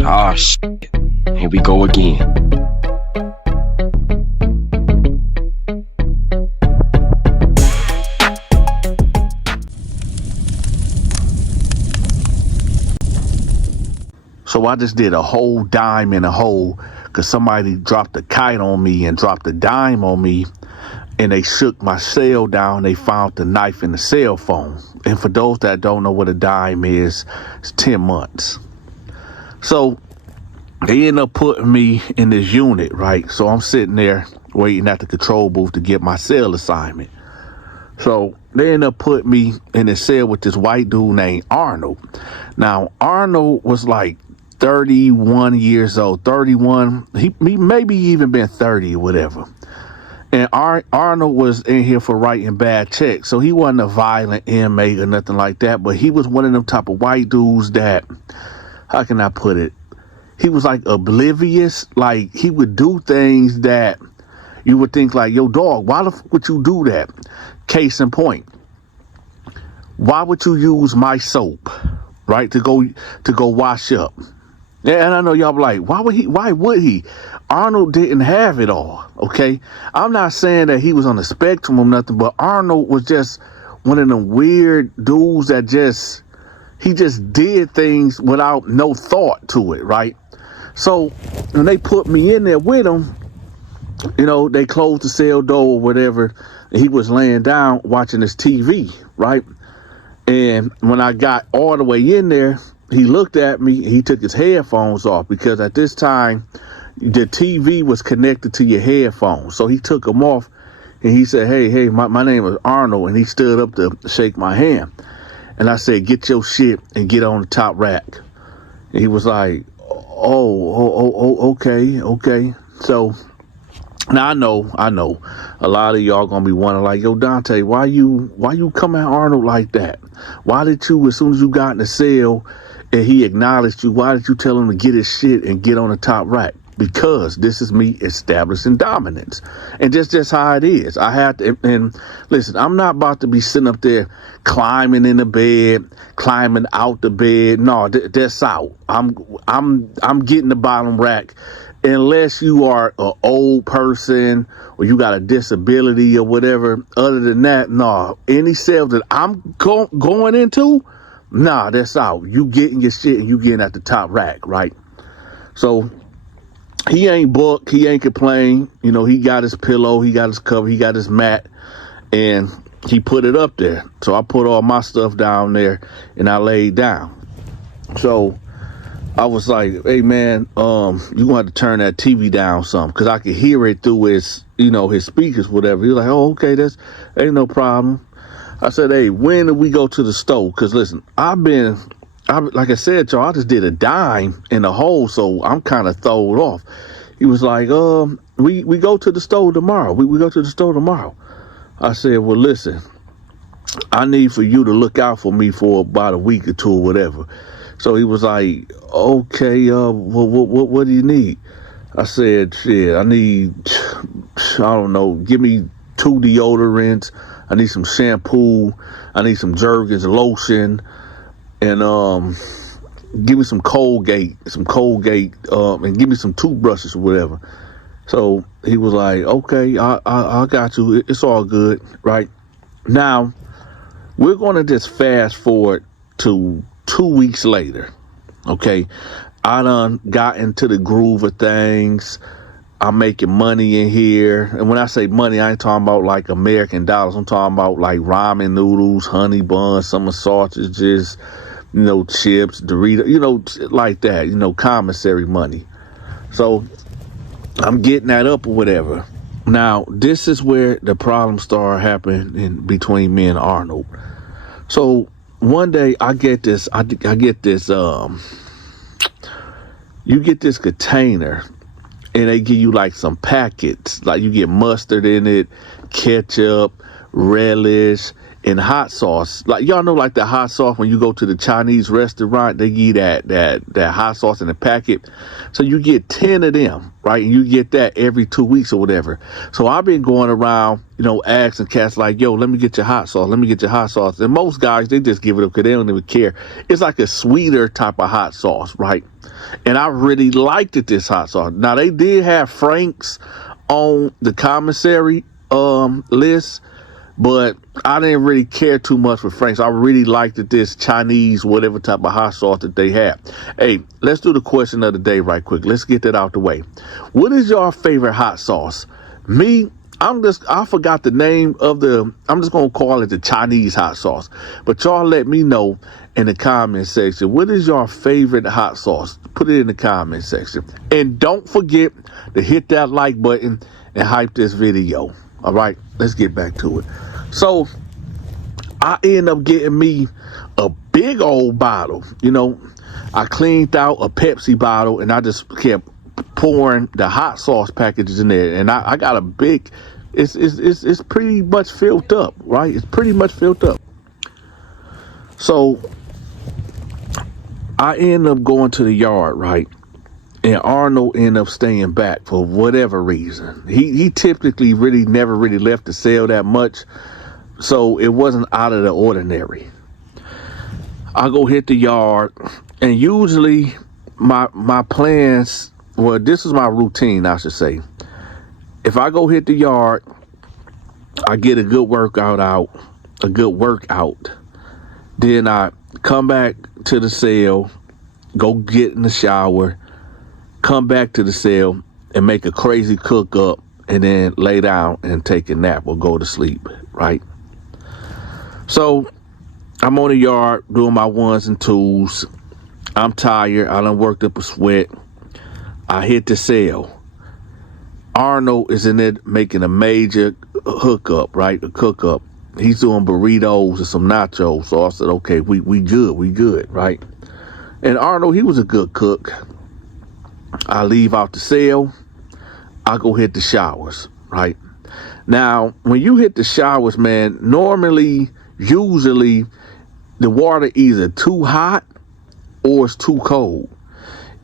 Ah, shit. Here we go again. So I just did a whole dime in a hole because somebody dropped a kite on me and dropped a dime on me, and they shook my cell down. They found the knife in the cell phone. And for those that don't know what a dime is, it's 10 months. So they end up putting me in this unit, right? So I'm sitting there waiting at the control booth to get my cell assignment. So they end up putting me in a cell with this white dude named Arnold. Now, Arnold was like 31 years old, 31. He maybe even been 30 or whatever. And Arnold was in here for writing bad checks. So he wasn't a violent inmate or nothing like that. But he was one of them type of white dudes that, how can I put it? He was like oblivious. Like he would do things that you would think like, yo, dog, why the fuck would you do that? Case in point. Why would you use my soap, right, to go wash up? And I know y'all be like, why would he? Arnold didn't have it all, okay? I'm not saying that he was on the spectrum or nothing, but Arnold was just one of them weird dudes that he just did things without no thought to it, right? So when they put me in there with him, you know, they closed the cell door or whatever, and he was laying down watching his TV, right? And when I got all the way in there, he looked at me, he took his headphones off because at this time, the TV was connected to your headphones. So he took them off and he said, hey, my name is Arnold. And he stood up to shake my hand. And I said, get your shit and get on the top rack. And he was like, okay. So now I know a lot of y'all gonna be wondering like, yo, Dante, why you come at Arnold like that? Why did you, as soon as you got in the cell and he acknowledged you, why did you tell him to get his shit and get on the top rack? Because this is me establishing dominance. And just how it is. I have to, and listen, I'm not about to be sitting up there climbing in the bed, climbing out the bed. No, that's out. I'm getting the bottom rack. Unless you are an old person or you got a disability or whatever. Other than that, no. Any cell that I'm going into, nah, that's out. You getting your shit and you getting at the top rack, right? So he ain't booked. He ain't complain. You know, he got his pillow. He got his cover. He got his mat. And he put it up there. So I put all my stuff down there and I laid down. So I was like, hey, man, you going to have to turn that TV down some because I could hear it through his, you know, his speakers, whatever. He was like, oh, okay, ain't no problem. I said, hey, when do we go to the store? Because, listen, like I said, y'all, I just did a dime in the hole, so I'm kind of thrown off. He was like, we go to the store tomorrow. We go to the store tomorrow. I said, well, listen, I need for you to look out for me for about a week or two or whatever. So he was like, okay, what do you need? I said, shit, I need, I don't know, give me 2 deodorants. I need some shampoo. I need some Jergens lotion. And give me some Colgate, and give me some toothbrushes or whatever. So he was like, okay, I got you. It's all good, right? Now, we're going to just fast forward to 2 weeks later, okay? I done got into the groove of things. I'm making money in here. And when I say money, I ain't talking about like American dollars. I'm talking about like ramen noodles, honey buns, summer sausages, you know, chips, Doritos, you know, like that, you know, commissary money. So I'm getting that up or whatever. Now, this is where the problem started happening between me and Arnold. So one day I get this, you get this container and they give you like some packets, like you get mustard in it, ketchup, relish, and hot sauce. Like, y'all know, like the hot sauce when you go to the Chinese restaurant, they give that hot sauce in a packet. So you get 10 of them, right? And you get that every 2 weeks or whatever. So I've been going around, asking cats like, yo, let me get your hot sauce. Let me get your hot sauce. And most guys, they just give it up because they don't even care. It's like a sweeter type of hot sauce, right? And I really liked this hot sauce. Now, they did have Frank's on the commissary list, but I didn't really care too much for Frank's. I really liked this Chinese, whatever type of hot sauce that they have. Hey, let's do the question of the day right quick. Let's get that out the way. What is your favorite hot sauce? Me, I forgot the name of I'm just going to call it the Chinese hot sauce. But y'all let me know in the comment section. What is your favorite hot sauce? Put it in the comment section. And don't forget to hit that like button and hype this video. All right, let's get back to it. So I end up getting me a big old bottle. I cleaned out a Pepsi bottle and I just kept pouring the hot sauce packages in there. And I got a big, it's pretty much filled up, right? It's pretty much filled up. So I end up going to the yard, right? And Arnold ended up staying back for whatever reason. He typically really never really left the cell that much. So it wasn't out of the ordinary. I go hit the yard, and usually my plans, well, this is my routine, I should say. If I go hit the yard, I get a good workout. Then I come back to the cell, go get in the shower, come back to the cell and make a crazy cook up, and then lay down and take a nap or go to sleep, right? So I'm on the yard doing my ones and twos. I'm tired. I done worked up a sweat. I hit the cell. Arnold is in there making a major hookup, right? A cook up. He's doing burritos and some nachos. So I said, okay, we good, right? And Arnold, he was a good cook. I leave out the cell. I go hit the showers, right? Now, when you hit the showers, man, usually, the water either too hot or it's too cold.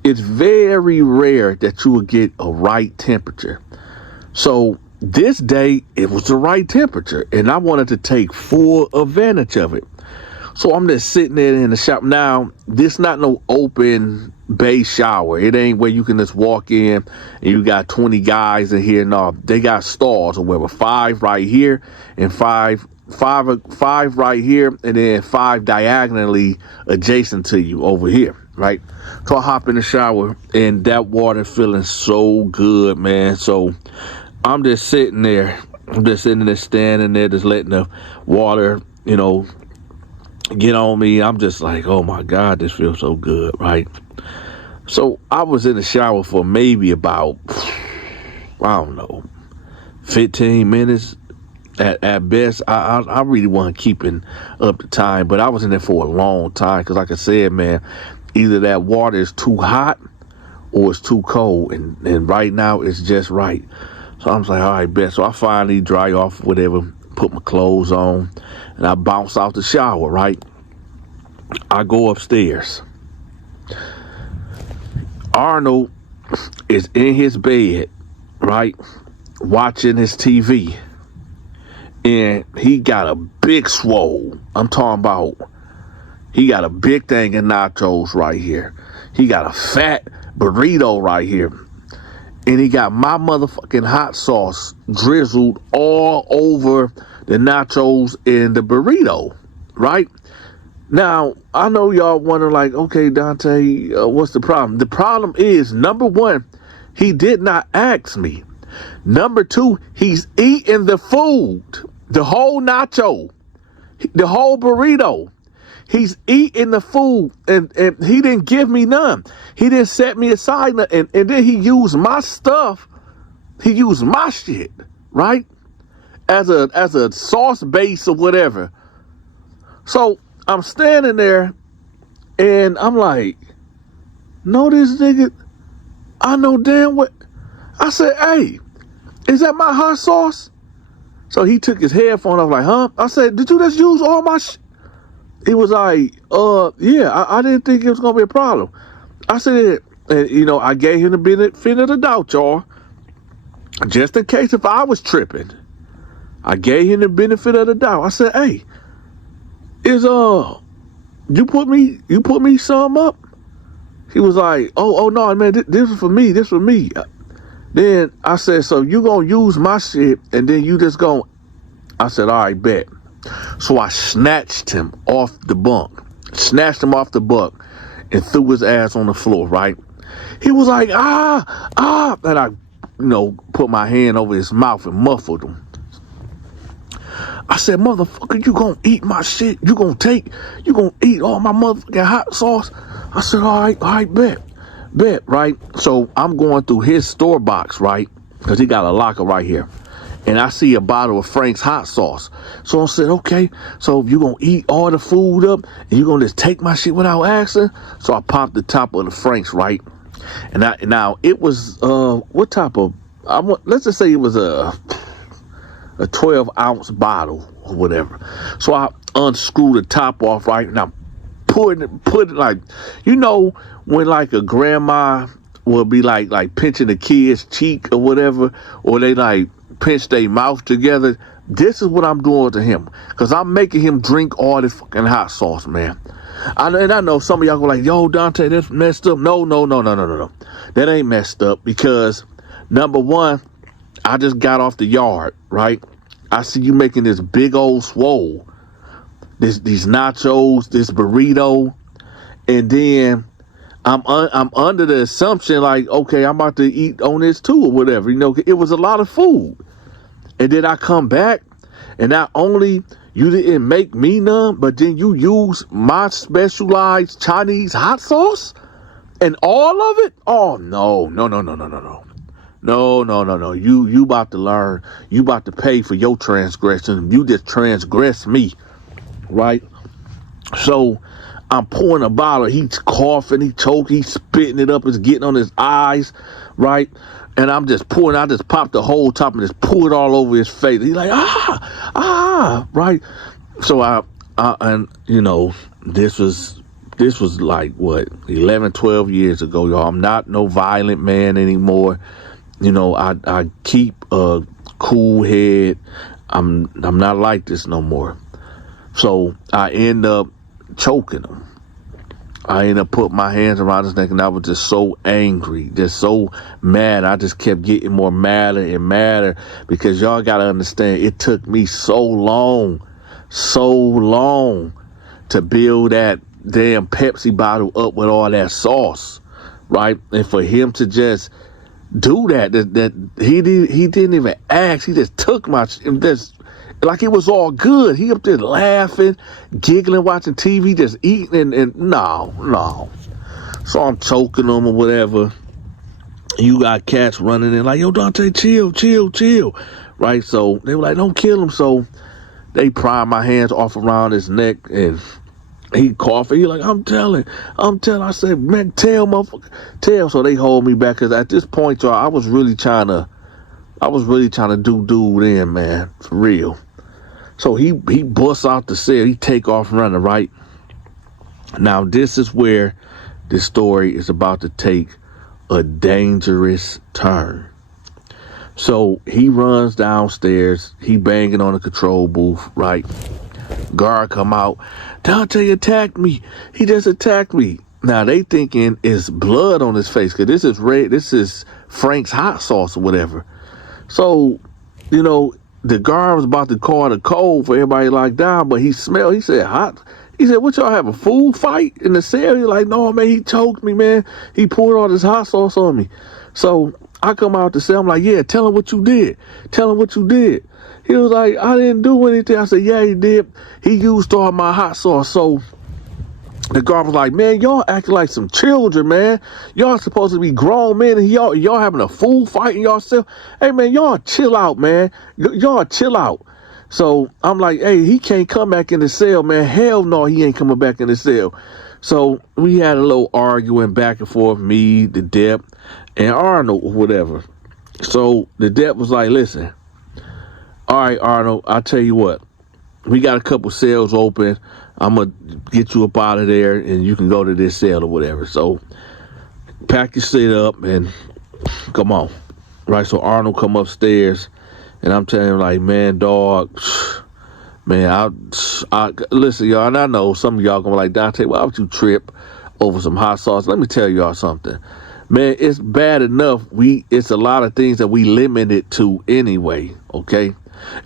It's very rare that you will get a right temperature. So this day, it was the right temperature, and I wanted to take full advantage of it. So I'm just sitting there in the shower. Now, this not no open bay shower. It ain't where you can just walk in and you got 20 guys in here. No, they got stalls or whatever. 5 right here and five right here, and then 5 diagonally adjacent to you over here, right? So I hop in the shower, and that water feeling so good, man. So I'm just sitting there. Standing there, just letting the water, get on me. I'm just like, oh my God, this feels so good, right? So I was in the shower for maybe about, 15 minutes at best. I really wasn't keeping up the time, but I was in there for a long time because, like I said, man, either that water is too hot or it's too cold, and right now it's just right. So I'm like, all right, best. So I finally dry off whatever, put my clothes on, and I bounce out the shower, right? I go upstairs. Arnold is in his bed, right, watching his TV. And he got a big swole. I'm talking about, he got a big thing of nachos right here. He got a fat burrito right here. And he got my motherfucking hot sauce drizzled all over the nachos and the burrito, right? Now, I know y'all wondering, like, okay, Dante, what's the problem? The problem is, number one, he did not ask me. Number two, he's eating the food, the whole nacho, the whole burrito. He's eating the food, and he didn't give me none. He didn't set me aside, and then he used my stuff. He used my shit, right, as a sauce base or whatever. So I'm standing there, and I'm like, no, this nigga, I know damn what. I said, hey, is that my hot sauce? So he took his headphone off like, huh? I said, did you just use all my shit? He was like, yeah, I didn't think it was going to be a problem. I said, and, you know, I gave him the benefit of the doubt, y'all. Just in case if I was tripping. I gave him the benefit of the doubt. I said, hey, you put me some up? He was like, oh no, man, this is for me. This for me. Then I said, so you gonna use my shit and then you just gonna, I said, all right, bet. So I snatched him off the bunk and threw his ass on the floor, right? He was like, ah, and I, put my hand over his mouth and muffled him. I said, motherfucker, you gonna eat my shit? You gonna eat all my motherfucking hot sauce? I said, all right, bet, right? So I'm going through his store box, right? Because he got a locker right here. And I see a bottle of Frank's hot sauce. So I said, okay, so if you gonna eat all the food up and you gonna just take my shit without asking? So I popped the top of the Frank's, right? And now it was, what type of, let's just say it was a 12-ounce bottle or whatever. So I unscrewed the top off, right? And I'm put it like, when like a grandma will be like pinching the kid's cheek or whatever, or they like pinch their mouth together. This is what I'm doing to him, because I'm making him drink all this fucking hot sauce, man. I know some of y'all go like, yo, Donta, that's messed up. No. That ain't messed up, because number one, I just got off the yard, right? I see you making this big old swole, these nachos, this burrito, and then I'm under the assumption like, okay, I'm about to eat on this too or whatever. It was a lot of food. And then I come back, and not only you didn't make me none, but then you use my specialized Chinese hot sauce and all of it? Oh, no. No. You about to learn. You about to pay for your transgression. You just transgress me, right? So I'm pouring a bottle. He's coughing. He choking. He's spitting it up. It's getting on his eyes, right? And I'm just pouring. I just popped the whole top and just pour it all over his face. He's like, right? So this was like, what, 11, 12 years ago, y'all. I'm not no violent man anymore. I keep a cool head. I'm not like this no more. So I end up choking him. I ended up putting my hands around his neck, and I was just so angry, just so mad. I just kept getting more madder and madder, because y'all got to understand, it took me so long to build that damn Pepsi bottle up with all that sauce, right? And for him to just do that he didn't even ask. He just took my, like it was all good. He up there laughing, giggling, watching TV, just eating, and no. So I'm choking them or whatever. You got cats running in like, yo, Donta, chill. Right? So they were like, don't kill him. So they pry my hands off around his neck, and he coughing. He like, I'm telling. I said, man, tell, motherfucker, tell. So they hold me back, because at this point, y'all, I was really trying to do dude in, man, for real. So he busts out the cell. He take off running, right? Now, this is where this story is about to take a dangerous turn. So he runs downstairs. He banging on the control booth, right? Guard come out. Donta attacked me. He just attacked me. Now, they thinking it's blood on his face, because this is red. This is Frank's hot sauce or whatever. So, the guard was about to call the code for everybody locked down, but he said, hot. He said, what, y'all have a food fight in the cell? He's like, no, man, he choked me, man. He poured all this hot sauce on me. So I come out the cell. I'm like, yeah, tell him what you did. He was like, I didn't do anything. I said, yeah, he did. He used all my hot sauce. So the guard was like, man, y'all acting like some children, man. Y'all supposed to be grown men, and y'all having a food fight in yourself. Hey, man, y'all chill out, man. Y'all chill out. So I'm like, hey, he can't come back in the cell, man. Hell no, he ain't coming back in the cell. So we had a little arguing back and forth, me, the Dep, and Arnold, or whatever. So the Dep was like, listen, all right, Arnold, I'll tell you what. We got a couple cells open. I'm going to get you up out of there, and you can go to this cell or whatever. So pack your shit up and come on. Right, so Arnold come upstairs, and I'm telling him, like, man, dog, man, I listen, y'all, and I know some of y'all gonna be like, Dante, why would you trip over some hot sauce? Let me tell y'all something. Man, it's bad enough. It's a lot of things that we limit it to anyway, okay?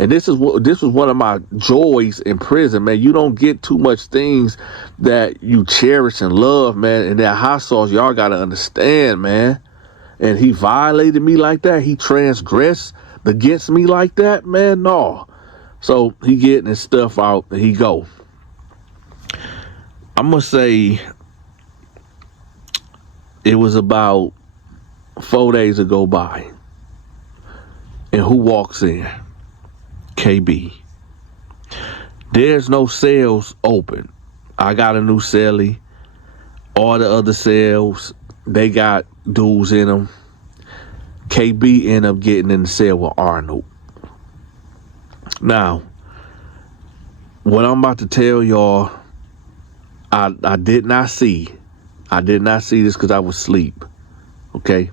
And this was one of my joys in prison, man. You don't get too much things that you cherish and love, man. And that hot sauce, y'all got to understand, man. And he violated me like that. He transgressed against me like that, man. No. So he getting his stuff out and he go. I'm going to say it was about 4 days ago by. And who walks in? KB. There's no cells open. I got a new cellie. All the other cells, they got dudes in them. KB ended up getting in the cell with Arnold. Now, what I'm about to tell y'all, I did not see. I did not see this because I was asleep. Okay?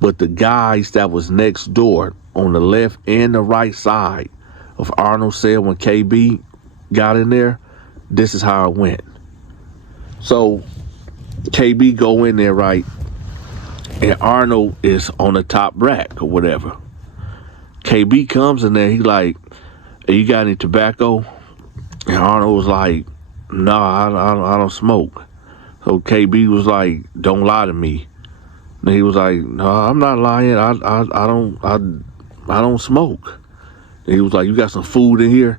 But the guys that was next door on the left and the right side of Arnold's cell when KB got in there, this is how it went. So KB go in there, right? And Arnold is on the top rack or whatever. KB comes in there, he like, hey, you got any tobacco? And Arnold was like, no, I don't smoke. So KB was like, don't lie to me. And he was like, no, I'm not lying. I don't smoke. And he was like, you got some food in here?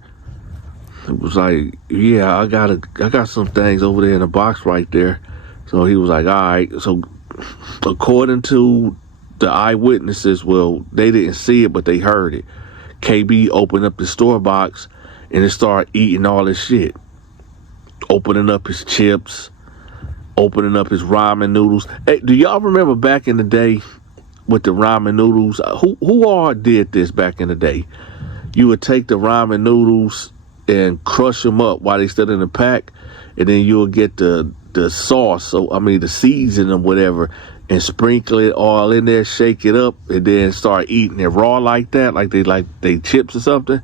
It was like, yeah, I got some things over there in the box right there. So he was like, all right. So according to the eyewitnesses, well, they didn't see it, but they heard it. KB opened up the store box and it started eating all this shit. Opening up his chips, opening up his ramen noodles. Hey, do y'all remember back in the day with the ramen noodles? Who all did this back in the day? You would take the ramen noodles and crush them up while they stood in the pack, and then you'll get the sauce, so I mean the seasoning or whatever, and sprinkle it all in there, shake it up, and then start eating it raw like that, like they chips or something.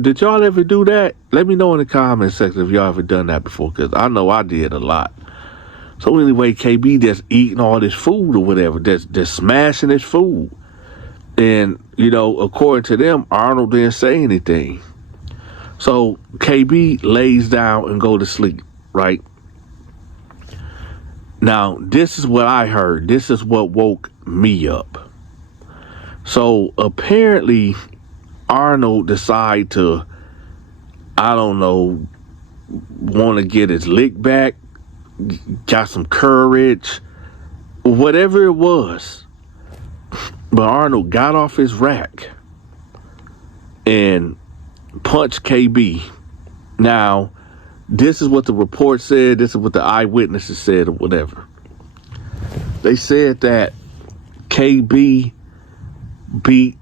Did y'all ever do that? Let me know in the comment section if y'all ever done that before, because I know I did a lot. So anyway, KB just eating all this food or whatever, just smashing his food. And, you know, according to them, Arnold didn't say anything. So KB lays down and go to sleep, right? Now, this is what I heard. This is what woke me up. So apparently Arnold decided to, I don't know, want to get his lick back, got some courage, whatever it was. But Arnold got off his rack and punched KB. Now, this is what the report said. This is what the eyewitnesses said or whatever. They said that KB beat...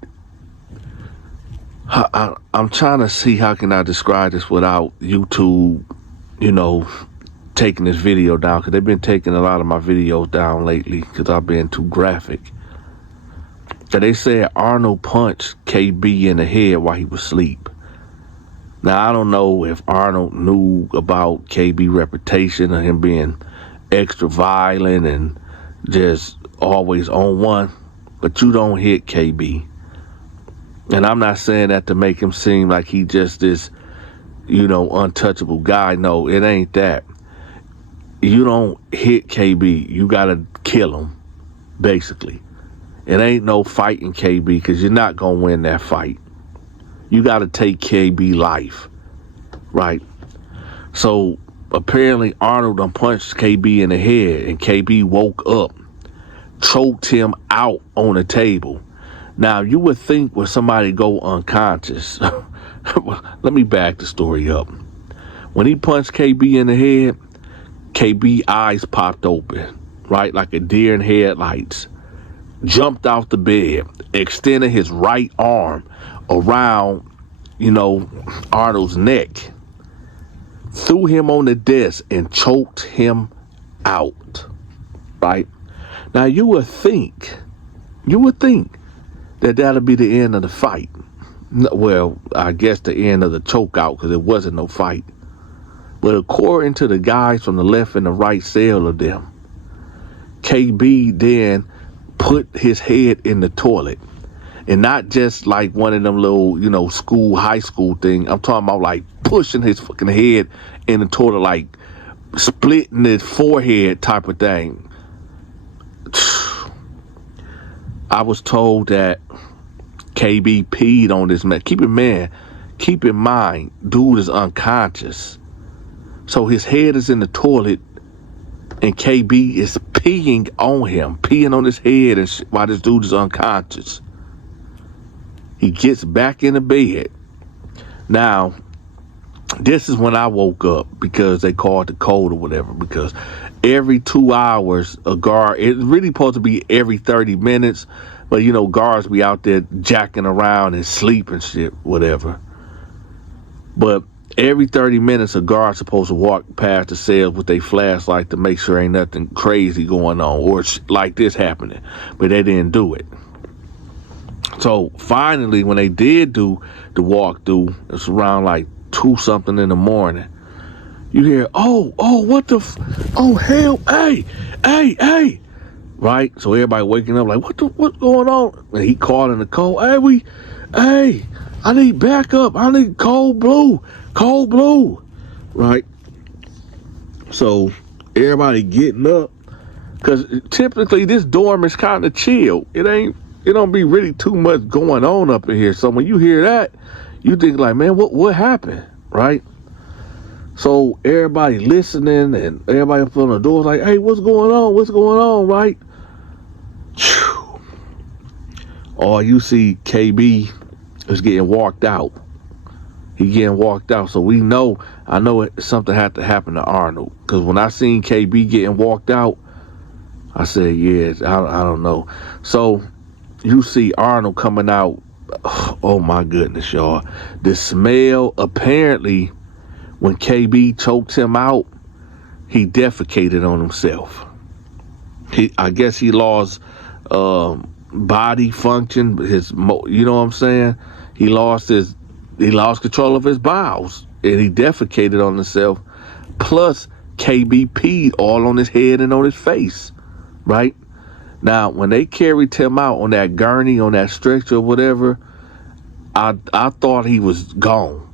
I'm trying to see how can I describe this without YouTube, you know, taking this video down, because they've been taking a lot of my videos down lately because I've been too graphic. So they said Arnold punched KB in the head while he was asleep. Now, I don't know if Arnold knew about KB reputation of him being extra violent and just always on one, but you don't hit KB. And I'm not saying that to make him seem like he just this, you know, untouchable guy. No, it ain't that. You don't hit KB. You got to kill him, basically. It ain't no fighting KB because you're not going to win that fight. You got to take KB life, right? So apparently Arnold done punched KB in the head, and KB woke up, choked him out on the table. Now, you would think when somebody go unconscious, let me back the story up. When he punched KB in the head, KB eyes popped open, right? Like a deer in headlights. Jumped off the bed, extended his right arm around Arnold's neck, threw him on the desk, and choked him out. Right? Now you would think that that'll be the end of the fight. Well, I guess the end of the choke out, because it wasn't no fight. But according to the guys from the left and the right cell of them, KB then put his head in the toilet. And not just like one of them little, high school thing. I'm talking about like pushing his fucking head in the toilet, like splitting his forehead type of thing. I was told that KB peed on this man. Keep in mind, dude is unconscious. So his head is in the toilet and KB is peeing on his head while this dude is unconscious. He gets back in the bed. Now, this is when I woke up, because they called the code or whatever, because every 2 hours, a guard, it's really supposed to be every 30 minutes, but guards be out there jacking around and sleep and shit, whatever. But every 30 minutes, a guard's supposed to walk past the cells with their flashlight to make sure ain't nothing crazy going on or like this happening. But they didn't do it. So finally, when they did do the walkthrough, it's around like 2-something in the morning. You hear, what the, hell, hey. Right? So everybody waking up like, what's going on? And he calling the code. Hey, I need backup. I need cold blue. Right? So everybody getting up, because typically this dorm is kind of chill. It don't be really too much going on up in here. So when you hear that, you think like, man, what happened? Right? So everybody listening and everybody up on the doors like, hey, what's going on? Right? Or you see KB is getting walked out. He getting walked out. So I know something had to happen to Arnold. Because when I seen KB getting walked out, I said, yeah, I don't know. So you see Arnold coming out. Oh my goodness, y'all. The smell, apparently, when KB choked him out, he defecated on himself. I guess he lost body function, you know what I'm saying? He lost control of his bowels, and he defecated on himself. Plus, KB peed all on his head and on his face, right? Now, when they carried him out on that gurney, on that stretcher or whatever, I thought he was gone.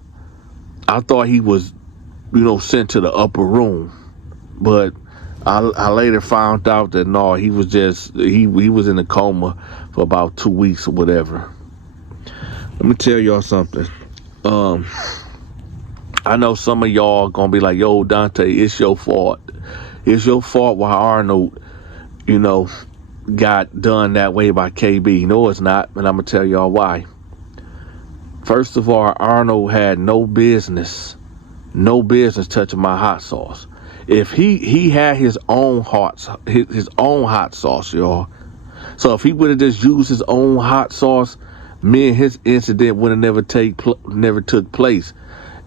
I thought he was, sent to the upper room. But I later found out that no, he was just, he was in a coma for about 2 weeks or whatever. Let me tell y'all something. I know some of y'all gonna be like, yo, Dante, it's your fault. It's your fault why Arnold, got done that way by KB. No, it's not, and I'm gonna tell y'all why. First of all, Arnold had no business touching my hot sauce. If he had his own hot sauce, y'all. So if he would have just used his own hot sauce, me and his incident would have never took place,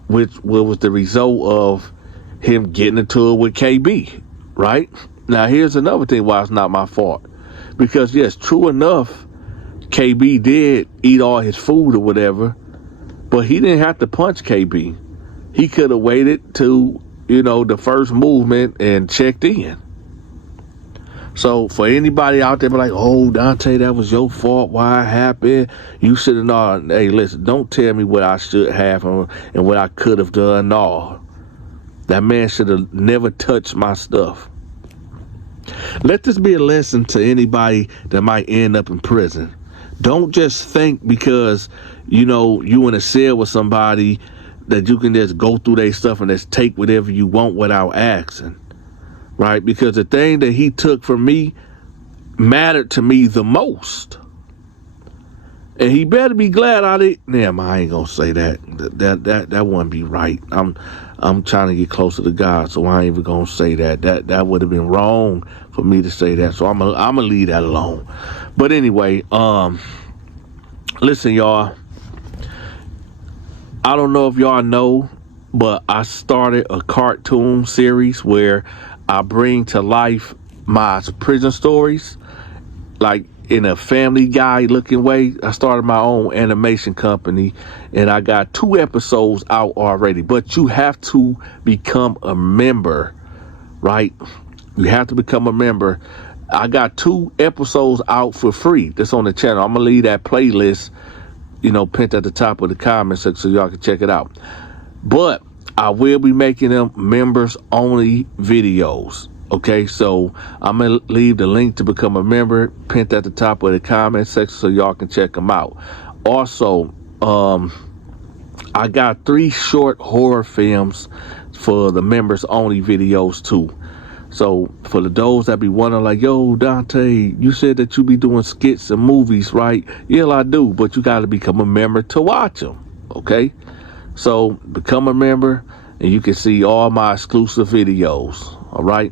which was the result of him getting into it with KB, right? Now here's another thing why it's not my fault. Because yes, true enough, KB did eat all his food or whatever, but he didn't have to punch KB. He could have waited to, the first movement and checked in. So for anybody out there be like, oh, Dante, that was your fault. Why it happened? You should have known. Hey, listen, don't tell me what I should have and what I could have done. No. That man should have never touched my stuff. Let this be a lesson to anybody that might end up in prison. Don't just think because, you in a cell with somebody that you can just go through their stuff and just take whatever you want without asking. Right? Because the thing that he took from me mattered to me the most. And he better be glad I didn't. Damn, I ain't gonna say that. That wouldn't be right. I'm trying to get closer to God, so I ain't even gonna say that. That would have been wrong for me to say that. So I'm gonna leave that alone. But anyway, listen, y'all. I don't know if y'all know, but I started a cartoon series where I bring to life my prison stories, like in a Family Guy looking way. I started my own animation company, and I got 2 episodes out already. But you have to become a member, right? You have to become a member. I got 2 episodes out for free. That's on the channel. I'm gonna leave that playlist, pinned at the top of the comments so y'all can check it out. But I will be making them members only videos. Okay, so I'm gonna leave the link to become a member pinned at the top of the comment section so y'all can check them out. Also, I got 3 short horror films for the members only videos too. So for those that be wondering, like, yo, Dante, you said that you be doing skits and movies, right? Yeah, I do, but you got to become a member to watch them, okay? So become a member, and you can see all my exclusive videos, all right?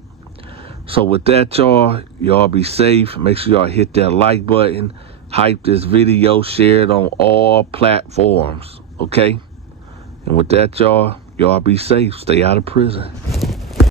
So with that, y'all be safe. Make sure y'all hit that like button, hype this video, share it on all platforms, okay? And with that, y'all be safe. Stay out of prison.